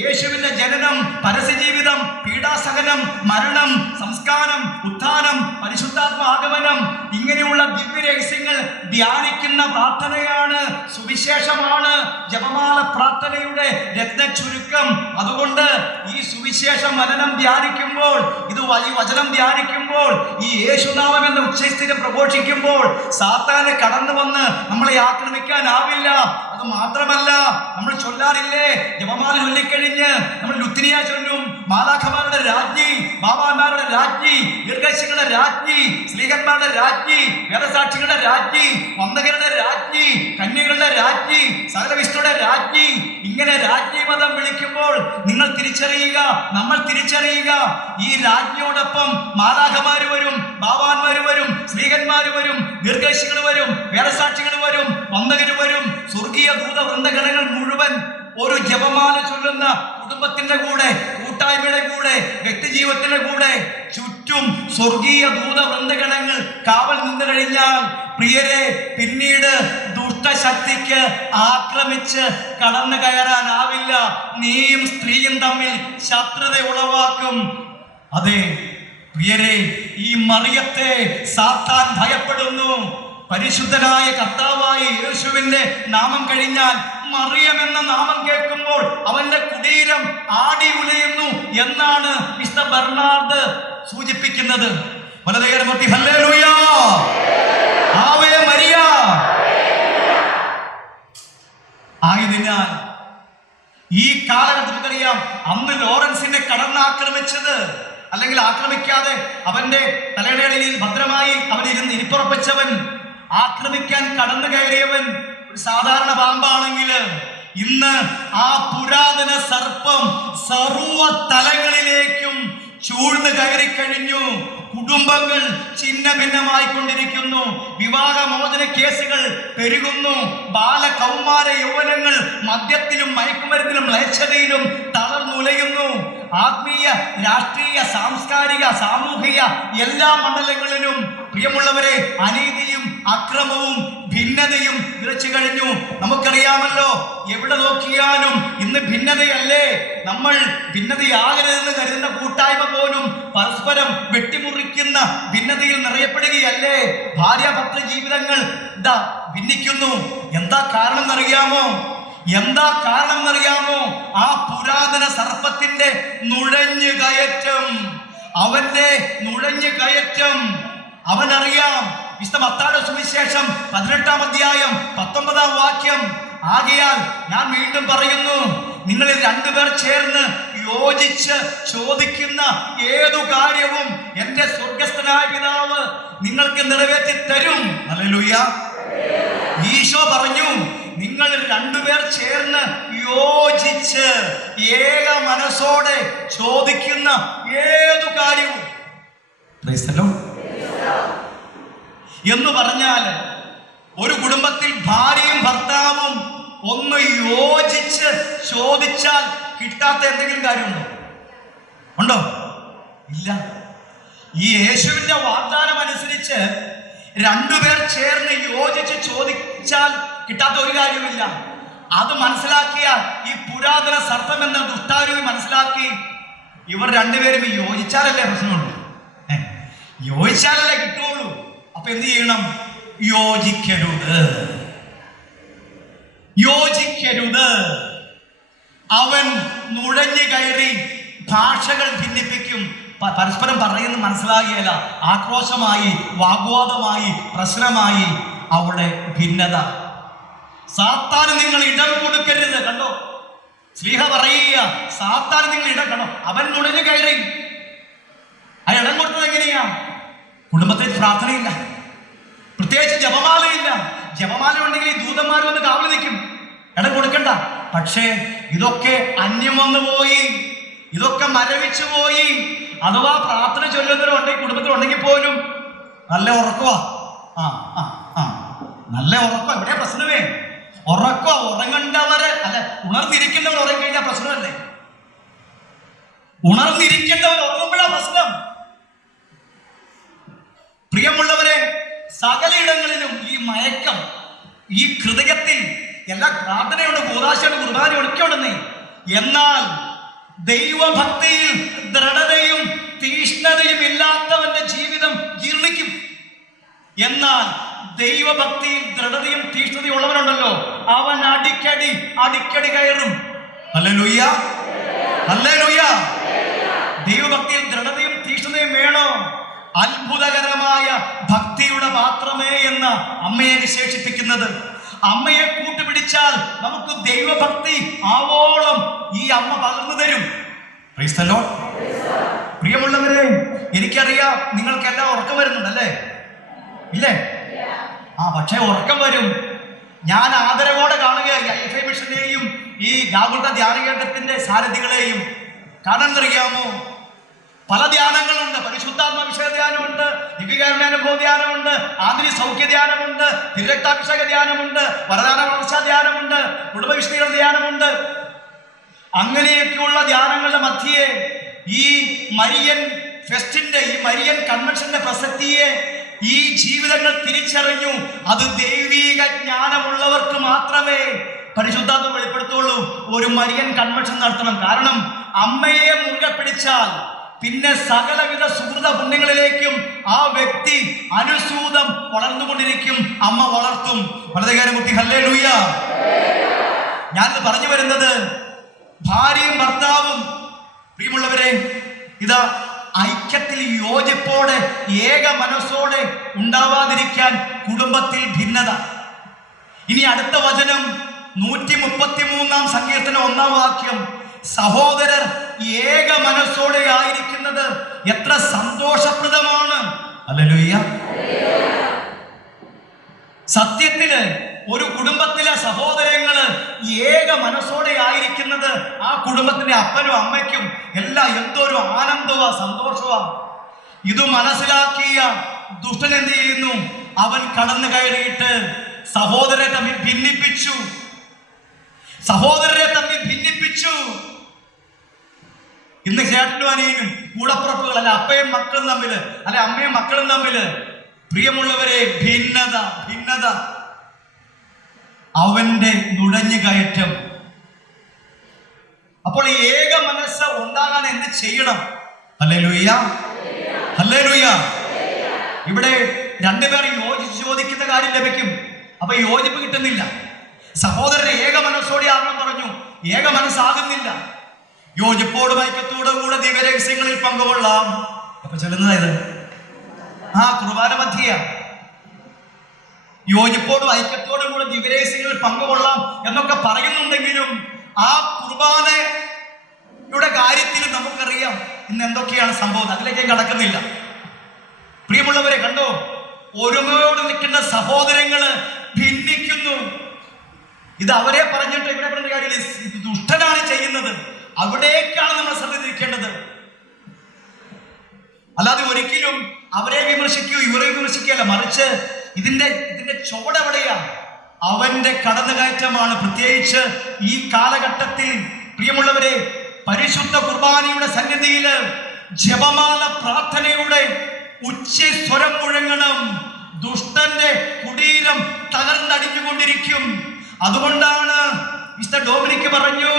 യേശുവിന്റെ ജനനം, പരസ്യജീവിതം, പീഡാസഹനം, മരണം, സംസ്കാരം, ഉത്ഥാനം, പരിശുദ്ധാത്മ ആഗമനം, ഇങ്ങനെയുള്ള ദിവ്യരഹസ്യങ്ങൾ ധ്യാനിക്കുന്ന പ്രാർത്ഥനയാണ്, സുവിശേഷമാണ് ജപമാല പ്രാർത്ഥനയുടെ രത്നചുരുക്കം. അതുകൊണ്ട് ഈ സുവിശേഷ മനനം ധ്യാനിക്കുമ്പോൾ, ഇത് വചനം ധ്യാനിക്കുമ്പോൾ, ഈ യേശുനാമം എന്ന ഉച്ചസ്ഥിരം പ്രഘോഷിക്കുമ്പോൾ സാത്താനെ കടന്നു വന്ന് നമ്മളെ ആക്രമിക്കാനാവില്ല. അത് മാത്രമല്ല, നമ്മൾ ചൊല്ലാറില്ലേ, ജപമാല ചൊല്ലിക്കഴിഞ്ഞ് നമ്മൾ ലുത്തിനിയ ചൊല്ലും, മാലാഖമാരുടെ രാജ്ഞി, ബാബാമാരുടെ രാജ്ഞി, ദീർഘശികളുടെ രാജ്ഞി, സ്ലീഹന്മാരുടെ രാജ്ഞി, വേദസാക്ഷികളുടെ രാജ്ഞി, വന്ദകരുടെ രാജ്ഞി, കന്യകളുടെ രാജ്ഞി, സകലവിഷ്ണുടെ രാജ്ഞി. ഇങ്ങനെ രാജ്ഞിമതം വിളിക്കുമ്പോൾ നിങ്ങൾ തിരിച്ചറിയുക, നമ്മൾ തിരിച്ചറിയുക, ഈ രാജ്ഞിയോടൊപ്പം മാലാഖമാര് വരും, ബാവാന്മാര് വരും, സ്ത്രീകന്മാര് വരും, ദീർഘദർശികൾ വരും, വേദസാക്ഷികൾ വരും, വന്ദകര് വരും, സ്വർഗീയ ദൂത വൃന്ദഗണങ്ങൾ മുഴുവൻ ഒരു ജപമാല ചൊല്ലുന്ന കുടുംബത്തിന്റെ കൂടെ, കൂട്ടായ്മയുടെ കൂടെ, വ്യക്തിജീവിതത്തിന്റെ കൂടെ ചുറ്റും സ്വർഗീയ ദൂത വൃന്ദഗണങ്ങൾ കാവൽ നിന്ന് കഴിഞ്ഞാൽ പ്രിയരെ, പിന്നീട് ദുഷ്ടശക്തിക്ക് ആക്രമിച്ച് കടന്നു കയറാനാവില്ല. നീയും സ്ത്രീയും തമ്മിൽ ശത്രുത ഉളവാക്കും. അതെ പ്രിയരെ, ഈ മറിയത്തെ സാത്താൻ ഭയപ്പെടുന്നു. പരിശുദ്ധനായ കർത്താവായ യേശുവിന്റെ നാമം കഴിഞ്ഞാൽ മറിയം എന്ന നാമം കേൾക്കുമ്പോൾ അവന്റെ കുടീരം ആടി ഉലയുന്നു എന്നാണ് വിശുദ്ധ ബെർണാർഡ് സൂചിപ്പിക്കുന്നത്. വലതുകരമത്തി ഹല്ലേലൂയ, ആവേ മരിയ. ആയതിനാൽ ഈ കാലഘട്ടത്തിൽ അറിയാം, അന്ന് ലോറൻസിനെ കടന്നാക്രമിച്ചത്, അല്ലെങ്കിൽ ആക്രമിക്കാതെ അവന്റെ തലയിടയിൽ ഭദ്രമായി അവനിരുന്ന് ഇരിപ്പുറപ്പിച്ചവൻ, ആക്രമിക്കാൻ കടന്നു കയറിയവൻ ഒരു സാധാരണ പാമ്പാണെങ്കിൽ ഇന്ന് ആ പുരാതന സർപ്പം സർവ തലങ്ങളിലേക്കും ചൂഴ്ന്നു കയറി കഴിഞ്ഞു. കുടുംബങ്ങൾ ഛിന്ന ഭിന്നമായി കൊണ്ടിരിക്കുന്നു. വിവാഹമോചന കേസുകൾ പെരുകുന്നു. ബാലകൗമാര യൗവനങ്ങൾ മദ്യത്തിലും മയക്കുമരുന്നിലും മ്ലേച്ഛതയിലും തളർന്നുലയുന്നു. ആത്മീയ, രാഷ്ട്രീയ, സാംസ്കാരിക, സാമൂഹിക എല്ലാ മണ്ഡലങ്ങളിലും പ്രിയമുള്ളവരെ അനീതിയും അക്രമവും ഭിന്നതയും നിറച്ചു കഴിഞ്ഞു. നമുക്കറിയാമല്ലോ, എവിടെ നോക്കിയാലും ഇന്ന് ഭിന്നതയല്ലേ. നമ്മൾ ഭിന്നതയാകരുതെന്ന് കരുതുന്ന കൂട്ടായ്മ പോലും പരസ്പരം വെട്ടിമുറിക്കുന്ന ഭിന്നതയിൽ നിറയപ്പെടുകയല്ലേ. ഭാര്യാഭർത്തൃ ജീവിതങ്ങൾ ഭിന്നിക്കുന്നു. എന്താ കാരണം എന്നറിയാമോ? എന്താ കാരണം എന്നറിയാമോ? ആ പുരാതന സർപ്പത്തിന്റെ നുഴഞ്ഞു കയറ്റം, അവന്റെ നുഴഞ്ഞു കയറ്റം അവനറിയാം. വിശുദ്ധ മത്തായിയുടെ സുവിശേഷം 18-ാം അധ്യായം 19-ാം വാക്യം. ആകയാൽ ഞാൻ വീണ്ടും പറയുന്നു, നിങ്ങളിൽ രണ്ടുപേർ ചേർന്ന് യോജിച്ച് ചോദിക്കുന്ന ഏതു കാര്യവും എന്റെ സ്വർഗസ്ഥനായ പിതാവ് നിങ്ങൾക്ക് നിറവേറ്റി തരും. ഹല്ലേലൂയ. ഈശോ പറഞ്ഞു, നിങ്ങൾ രണ്ടുപേർ ചേർന്ന് യോജിച്ച് ഏക മനസ്സോടെ ചോദിക്കുന്ന ഏതു കാര്യവും എന്ന് പറഞ്ഞാൽ, ഒരു കുടുംബത്തിൽ ഭാര്യയും ഭർത്താവും ഒന്ന് യോജിച്ച് ചോദിച്ചാൽ കിട്ടാത്ത എന്തെങ്കിലും കാര്യമുണ്ടോ? ഉണ്ടോ? ഇല്ല. ഈ യേശുവിന്റെ വാഗ്ദാനം അനുസരിച്ച് രണ്ടുപേർ ചേർന്ന് യോജിച്ച് ചോദിച്ചാൽ കിട്ടാത്ത ഒരു കാര്യമില്ല. അത് മനസ്സിലാക്കിയ ഈ പുരാതന സർപ്പം എന്ന ദുഷ്ടാരൂപി മനസ്സിലാക്കി, ഇവർ രണ്ടുപേരും യോജിച്ചാലല്ലേ പ്രശ്നമുള്ളൂ, യോജിച്ചാലല്ലേ കിട്ടുള്ളൂ. അപ്പൊ എന്ത് ചെയ്യണം? യോജിക്കരുത്, യോജിക്കരുത്. അവൻ നുഴഞ്ഞു കയറി ഭാഷകൾ ഭിന്നിപ്പിക്കും. പരസ്പരം പറയുന്നത് മനസ്സിലാകുകയില്ല. ആക്രോശമായി, വാഗ്വാദമായി, പ്രശ്നമായി അവിടെ ഭിന്നത. സാത്താന് നിങ്ങൾ ഇടം കൊടുക്കരുത്. കണ്ടോ, സ്ലീഹ പറയുക, സാത്താന് നിങ്ങൾ ഇടം. കണ്ടോ, അവൻ നുഴഞ്ഞു കയറി. ആ ഇടം കൊടുത്തത് എങ്ങനെയാ? കുടുംബത്തിൽ പ്രാർത്ഥനയില്ല, പ്രത്യേകിച്ച് ജപമാലയില്ല. ജപമാല ഉണ്ടെങ്കിൽ ദൂതന്മാർ വന്ന് കാവൽ നിൽക്കും, ഇടം കൊടുക്കണ്ട. പക്ഷേ ഇതൊക്കെ അന്യം വന്നു പോയി, ഇതൊക്കെ മരവിച്ചു പോയി. അഥവാ പ്രാർത്ഥന ചൊല്ലുന്നവരുണ്ടെങ്കിൽ കുടുംബത്തിലുണ്ടെങ്കിൽ പോലും നല്ല ഉറക്കവാ. നല്ല ഉറക്കം. ഇവിടെ പ്രശ്നമേ ഉറക്കോ. ഉറങ്ങേണ്ടവര് അല്ല, ഉണർന്നിരിക്കുന്നവർ ഉറങ്ങിക്കഴിഞ്ഞാൽ പ്രശ്നമല്ലേ. ഉണർന്നിരിക്കേണ്ടവർ ഉറങ്ങുമ്പോഴാ പ്രശ്നം. പ്രിയമുള്ളവരെ, സകലയിടങ്ങളിലും ഈ മയക്കം, ഈ ഹൃദയത്തിൽ എല്ലാ പ്രാർത്ഥനയുണ്ട്, കൂദാശയുണ്ട്, കുർബാനയുണ്ട്, ഒക്കെ ഉണ്ടെന്നേ. എന്നാൽ ദൈവഭക്തിയിൽ ദൃഢതയും തീഷ്ണതയും ഇല്ലാത്തവന്റെ ജീവിതം ജീർണിക്കും. എന്നാൽ ദൈവഭക്തിയിൽ ദൃഢതയും തീഷ്ണതയും ഉള്ളവനുണ്ടല്ലോ, അവൻ അടിക്കടി കയറും. Hallelujah, hallelujah. ദൈവഭക്തിയിൽ ദൃഢതയും തീഷ്ണതയും വേണോ? അത്ഭുതകരമായ ഭക്തിയുടെ പാത്രമേ എന്ന അമ്മയെ വിശേഷിപ്പിക്കുന്നത്. അമ്മയെ കൂട്ടുപിടിച്ചാൽ നമുക്ക് ദൈവഭക്തി ആവോളം ഈ അമ്മ പകർന്നു തരും. Praise the Lord. പ്രിയമുള്ളവരെ, എനിക്കറിയാം നിങ്ങൾക്കെല്ലാം ഉറക്കം വരുന്നുണ്ടല്ലേ? ഇല്ലേ? പക്ഷേ ഉറക്കം വരും. ഞാൻ ആദരവോടെ കാണുകയായി ഐഫൈ മിഷനെയും ഈ ഗാകുൽത്ത ധ്യാന കേന്ദ്രത്തിന്റെ സാരഥികളെയും. കാരണം അറിയാമോ, പല ധ്യാനങ്ങളുണ്ട്. പരിശുദ്ധാത്മാഭിഷേക ധ്യാനമുണ്ട്, ദിവ്യകാരുണ്യാനുഭവ ധ്യാനമുണ്ട്, ആന്തരിക സൗഖ്യ ധ്യാനമുണ്ട്, തിരുരക്താഭിഷേക ധ്യാനമുണ്ട്, വരദാന വളർച്ചാ ധ്യാനമുണ്ട്, കുടുംബവിശുദ്ധീകരണ ധ്യാനമുണ്ട്. അങ്ങനെയൊക്കെയുള്ള ധ്യാനങ്ങളുടെ മധ്യേ ഈ മരിയൻ ഫെസ്റ്റിന്റെ, ഈ മരിയൻ കൺവെൻഷന്റെ പ്രസക്തിയെ ഈ ജീവിതങ്ങൾ തിരിച്ചറിഞ്ഞു. അത് ദൈവീക ജ്ഞാനമുള്ളവർക്ക് മാത്രമേ പരിശുദ്ധാത്മ വെളിപ്പെടുത്തുള്ളൂ. ഒരു മരിയൻ കൺവെൻഷൻ നടത്തണം. കാരണം അമ്മയെ മുറുകെ പിടിച്ചാൽ പിന്നെ സകലവിധ സുഹൃത പുണ്യങ്ങളിലേക്കും ആ വ്യക്തി അനുസൂതം വളർന്നുകൊണ്ടിരിക്കും. അമ്മ വളർത്തും. വളരെകാരം കുട്ടി ഹല്ലേലൂയ. ഞാനിത് പറഞ്ഞു വരുന്നത്, ഭാര്യയും ഭർത്താവും പ്രിയമുള്ളവരെ, ഇതാ ഐക്യത്തിൽ യോജിപ്പോടെ ഏക മനസ്സോടെ ഉണ്ടാവാതിരിക്കാൻ കുടുംബത്തിൽ ഭിന്നത. ഇനി അടുത്ത വചനം 133 സങ്കീർത്തനം 1 വാക്യം, സഹോദരർ ഏക മനസ്സോടെ ആയിരിക്കുന്നത് എത്ര സന്തോഷപ്രദമാണ്. ഹല്ലേലൂയ. സത്യത്തില് ഒരു കുടുംബത്തിലെ സഹോദരങ്ങള് ഏക മനസ്സോടെ ആയിരിക്കുന്നത് ആ കുടുംബത്തിന്റെ അപ്പനും അമ്മയ്ക്കും എല്ലാം എന്തൊരു ആനന്ദവാ, സന്തോഷവാ. ഇത് മനസ്സിലാക്കിയ ദുഷ്ടൻ എന്ത് ചെയ്യുന്നു? അവൻ കടന്നു കയറിയിട്ട് സഹോദരരെ തമ്മിൽ ഭിന്നിപ്പിച്ചു. സഹോദരരെ തമ്മിൽ ഭിന്നിപ്പിച്ചു. ഇന്ന് ചേട്ടനും അനിയനും കൂടപ്പുറപ്പുകൾ, അല്ലെ അപ്പയും മക്കളും തമ്മില്, അല്ലെ അമ്മയും മക്കളും തമ്മില്, പ്രിയമുള്ളവരെ, ഭിന്നത ഭിന്നത. അവന്റെ നുഴഞ്ഞു കയറ്റം. അപ്പോൾ ഏക മനസ്സ് ഉണ്ടാകാൻ എന്ത് ചെയ്യണം? Hallelujah, hallelujah. ഇവിടെ രണ്ടുപേർ യോജിച്ച് ചോദിക്കുന്ന കാര്യം ലഭിക്കും. അപ്പൊ യോജിപ്പ് കിട്ടുന്നില്ല. സഹോദരനെ ഏക മനസ്സോടെ ആകണം പറഞ്ഞു, ഏക മനസ്സാകുന്നില്ല. യോജിപ്പോടും ഐക്യത്തോടും കൂടെ ദിവ്യരഹസ്യങ്ങളിൽ പങ്കുകൊള്ളാം. അപ്പൊ ചെല്ലുന്നതായത് കുർബാന മധ്യ. യോജിപ്പോടും ഐക്യത്തോടും കൂടെ ദിവ്യരഹസ്യങ്ങളിൽ പങ്കുകൊള്ളാം എന്നൊക്കെ പറയുന്നുണ്ടെങ്കിലും ആ കുർബാനയുടെ കാര്യത്തിൽ നമുക്കറിയാം ഇന്ന് എന്തൊക്കെയാണ് സംഭവം. അതിലേക്ക് കടക്കുന്നില്ല. പ്രിയമുള്ളവരെ, കണ്ടോ, ഒരുമയോട് നിൽക്കുന്ന സഹോദരങ്ങള് ഭിന്നിക്കുന്നു. ഇത് അവരെ പറഞ്ഞിട്ട് ഇവിടെ പറഞ്ഞ കാര്യമില്ല. ഇത് ദുഷ്ടനാണ് ചെയ്യുന്നത്. അവിടേക്കാണ് നമ്മൾ ശ്രദ്ധ തിരിക്കേണ്ടത്. അല്ലാതെ ഒരിക്കലും അവരെ വിമർശിക്കൂ ഇവരെ വിമർശിക്കുകയല്ല, മറിച്ച് ഇതിന്റെ ചുവടെവിടെയാ? അവന്റെ കടന്നുകയറ്റമാണ്. പ്രത്യേകിച്ച് ഈ കാലഘട്ടത്തിൽ പ്രിയമുള്ളവരെ, പരിശുദ്ധ കുർബാനയുടെ സന്നിധിയില് ജപമാല പ്രാർത്ഥനയുടെ ഉച്ചസ്വരം മുഴങ്ങണം. ദുഷ്ടന്റെ കുടീരം തകർന്നടിഞ്ഞുകൊണ്ടിരിക്കും. അതുകൊണ്ടാണ് മിസ്റ്റർ ഡോമിനിക് പറഞ്ഞു,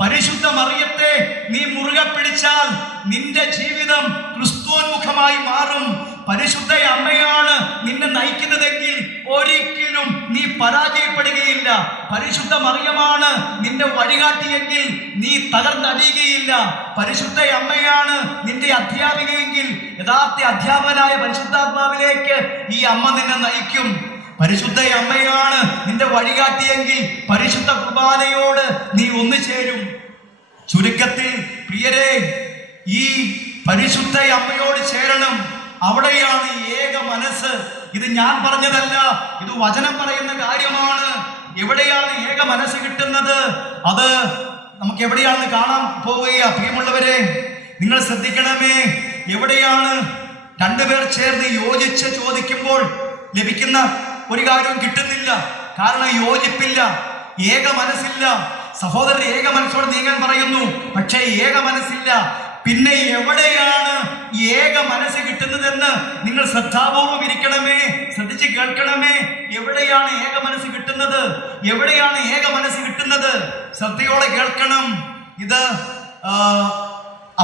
പരിശുദ്ധ മറിയത്തെ നീ മുറുകെ പിടിച്ചാൽ നിന്റെ ജീവിതം ക്രിസ്തുവോന്മുഖമായി മാറും. പരിശുദ്ധ അമ്മയാണ് നിന്നെ നയിക്കുന്നതെങ്കിൽ ഒരിക്കലും നീ പരാജയപ്പെടുകയില്ല. പരിശുദ്ധ മറിയമാണ് നിന്റെ വഴികാട്ടിയെങ്കിൽ നീ തകർന്നടിയുകയില്ല. പരിശുദ്ധ അമ്മയാണ് നിന്റെ അധ്യാപികയെങ്കിൽ യഥാർത്ഥ അധ്യാപകനായ പരിശുദ്ധാത്മാവിലേക്ക് ഈ അമ്മ നിന്നെ നയിക്കും. പരിശുദ്ധ അമ്മയാണ് നിന്റെ വഴികാട്ടിയെങ്കിൽ പരിശുദ്ധ കുർബാനയോട് നീ ഒന്നു ചേരും. ചുരുക്കത്തിൽ പ്രിയരെ, ഈ പരിശുദ്ധ അമ്മയോട് ചേരണം. അവിടെയാണ് ഏക മനസ്സ്. ഇത് ഞാൻ പറഞ്ഞതല്ല, ഇത് വചനം പറയുന്ന കാര്യമാണ്. എവിടെയാണ് ഏക മനസ്സ് കിട്ടുന്നത്? അത് നമുക്ക് എവിടെയാണെന്ന് കാണാൻ പോവുക. പ്രിയമുള്ളവരെ, നിങ്ങൾ ശ്രദ്ധിക്കണമേ. എവിടെയാണ് രണ്ടുപേർ ചേർന്ന് യോജിച്ച് ചോദിക്കുമ്പോൾ ലഭിക്കുന്ന ഒരു കാര്യവും കിട്ടുന്നില്ല. കാരണം യോജിപ്പില്ല, ഏക മനസ്സില്ല. സഹോദരൻ ഏക മനസ്സോടെ നീങ്ങാൻ പറയുന്നു, പക്ഷേ ഏക മനസ്സില്ല. പിന്നെ എവിടെയാണ് ഏക മനസ്സ് കിട്ടുന്നതെന്ന് നിങ്ങൾ ശ്രദ്ധാപൂർവം ഇരിക്കണമേ, ശ്രദ്ധിച്ച് കേൾക്കണമേ. എവിടെയാണ് ഏക മനസ്സ് കിട്ടുന്നത്? എവിടെയാണ് ഏക മനസ്സ് കിട്ടുന്നത്? ശ്രദ്ധയോടെ കേൾക്കണം. ഇത്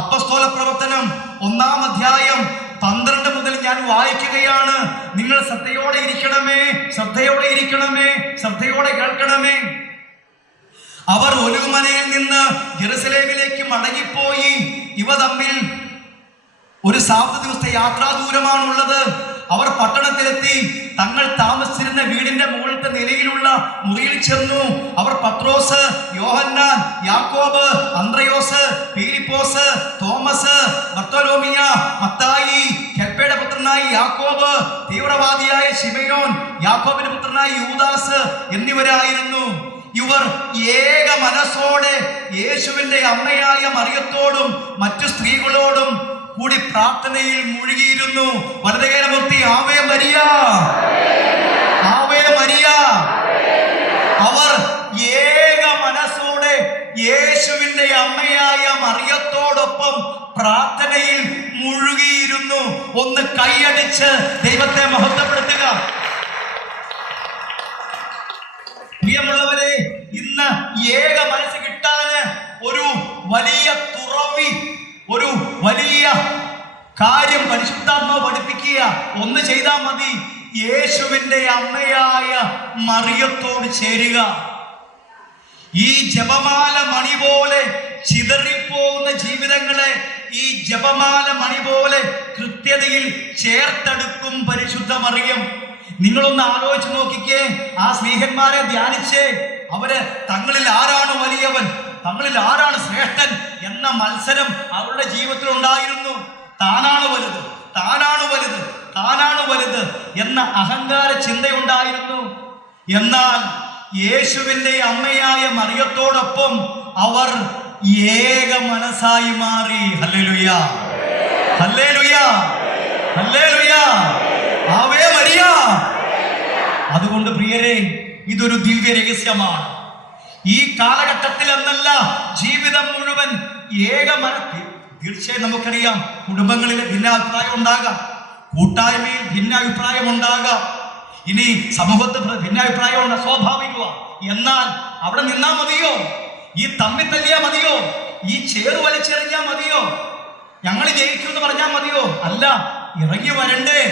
അപ്പസ്തോല പ്രവർത്തനം 1-ാം അധ്യായം 12 മുതൽ ഞാൻ വായിക്കുകയാണ്. നിങ്ങൾ ശ്രദ്ധയോടെ ഇരിക്കണമേ, ശ്രദ്ധയോടെ ഇരിക്കണമേ, ശ്രദ്ധയോടെ കേൾക്കണമേ. അവർ ഒലിവുമലയിൽ നിന്ന് ജെറുസലേമിലേക്ക് മടങ്ങിപ്പോയി. ഇവ തമ്മിൽ ഒരു സാപത്ത് ദിവസത്തെ യാത്രാ ദൂരമാണുള്ളത്. അവർ പട്ടണത്തിലെത്തി തങ്ങൾ താമസിച്ചിരുന്ന വീടിന്റെ മുകളിലത്തെ നിലയിലുള്ള മുറിയിൽ ചെന്നു. അവർ പത്രോസ്, യോഹന്നാൻ, യാക്കോബ്, അന്ത്രയോസ്, ഫിലിപ്പോസ്, തോമസ്, ബർത്തോലോമിയ, മത്തായി, ഹെൽപ്പയുടെ പുത്രനായി യാക്കോബ്, തീവ്രവാദിയായ ശിമയോൻ, യാക്കോബിന്റെ പുത്രനായി യൂദാസ് എന്നിവരായിരുന്നു. ഇവർ ഏക മനസ്സോടെ യേശുവിന്റെ അമ്മയായ മറിയത്തോടും മറ്റു സ്ത്രീകളോടും കൂടി പ്രാർത്ഥനയിൽ മുഴുകിയിരുന്നു. വലതുകരമൂർത്തി ആവേ മരിയ, ആവേ മരിയ. അവർ ഏക മനസ്സോടെ യേശുവിന്റെ അമ്മയായ മറിയത്തോടൊപ്പം പ്രാർത്ഥനയിൽ മുഴുകിയിരുന്നു. ഒന്ന് കൈയടിച്ച് ദൈവത്തെ മഹത്വപ്പെടുത്തുക. പ്രിയമുള്ളവരെ, ഇന്ന് ഏക മനസ്സ് കിട്ടാന് ഒരു വലിയ തുറവി, ഒരു വലിയ കാര്യം പരിശുദ്ധാത്മാവ് പഠിപ്പിക്കുക. ഒന്ന് ചെയ്താൽ മതി, യേശുവിന്റെ അമ്മയായ മറിയത്തോട് ചേരുക. ഈ ജപമാല മണി പോലെ ചിതറിപ്പോകുന്ന ജീവിതങ്ങളെ ഈ ജപമാല മണി പോലെ കൃത്യതയിൽ ചേർത്തെടുക്കും പരിശുദ്ധ മറിയം. നിങ്ങളൊന്ന് ആലോചിച്ച് നോക്കിക്കേ, ആ സ്നേഹന്മാരെ ധ്യാനിച്ചേ. അവര് തങ്ങളിൽ ആരാണ് വലിയവൻ, തങ്ങളിൽ ആരാണ് ശ്രേഷ്ഠൻ എന്ന മത്സരം അവരുടെ ജീവിതത്തിൽ ഉണ്ടായിരുന്നു. താനാണ് വലുത്, താനാണ് വലുത്, താനാണ് വലുത് എന്ന അഹങ്കാര ചിന്തയുണ്ടായിരുന്നു. എന്നാൽ യേശുവിന്റെ അമ്മയായ മറിയത്തോടൊപ്പം അവർ ഏക മനസ്സായി മാറി. Hallelujah, hallelujah, hallelujah, Ave Maria. അതുകൊണ്ട് പ്രിയരെ, ഇതൊരു ദിവ്യ രഹസ്യമാണ്. ഈ കാലഘട്ടത്തിൽ എന്നല്ല, ജീവിതം മുഴുവൻ ഏക മനത്തിൽ. തീർച്ചയായും നമുക്കറിയാം, കുടുംബങ്ങളിൽ ഭിന്നാഭിപ്രായം ഉണ്ടാകാം, കൂട്ടായ്മയിൽ ഭിന്നാഭിപ്രായം ഉണ്ടാകാം, ഇനി സമൂഹത്തിൽ ഭിന്നാഭിപ്രായം ഉണ്ട്, സ്വാഭാവികമാണ്. എന്നാൽ അവിടെ നിന്നാ മതിയോ? ഈ തമ്മിൽ തല്ലിയാ മതിയോ? ഈ ചേറ് വലിച്ചെറിഞ്ഞാ മതിയോ? ഞങ്ങൾ ജയിക്കുമെന്ന് പറഞ്ഞാൽ മതിയോ? അല്ല, ഇറങ്ങി വരണ്ടേ,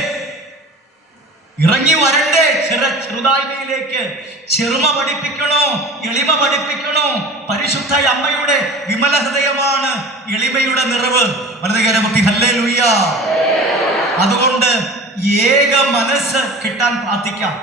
ഇറങ്ങി വരണ്ടേ ചെറുതായ്മയിലേക്ക്. ചെറുമ പഠിപ്പിക്കണോ, എളിമ പഠിപ്പിക്കണോ? പരിശുദ്ധ അമ്മയുടെ വിമല ഹൃദയമാണ് എളിമയുടെ നിറവ്. വലതുകരമൂർത്തി ഹല്ലേലൂയ. അതുകൊണ്ട് ഏക മനസ്സ് കിട്ടാൻ പ്രാർത്ഥിക്കാം.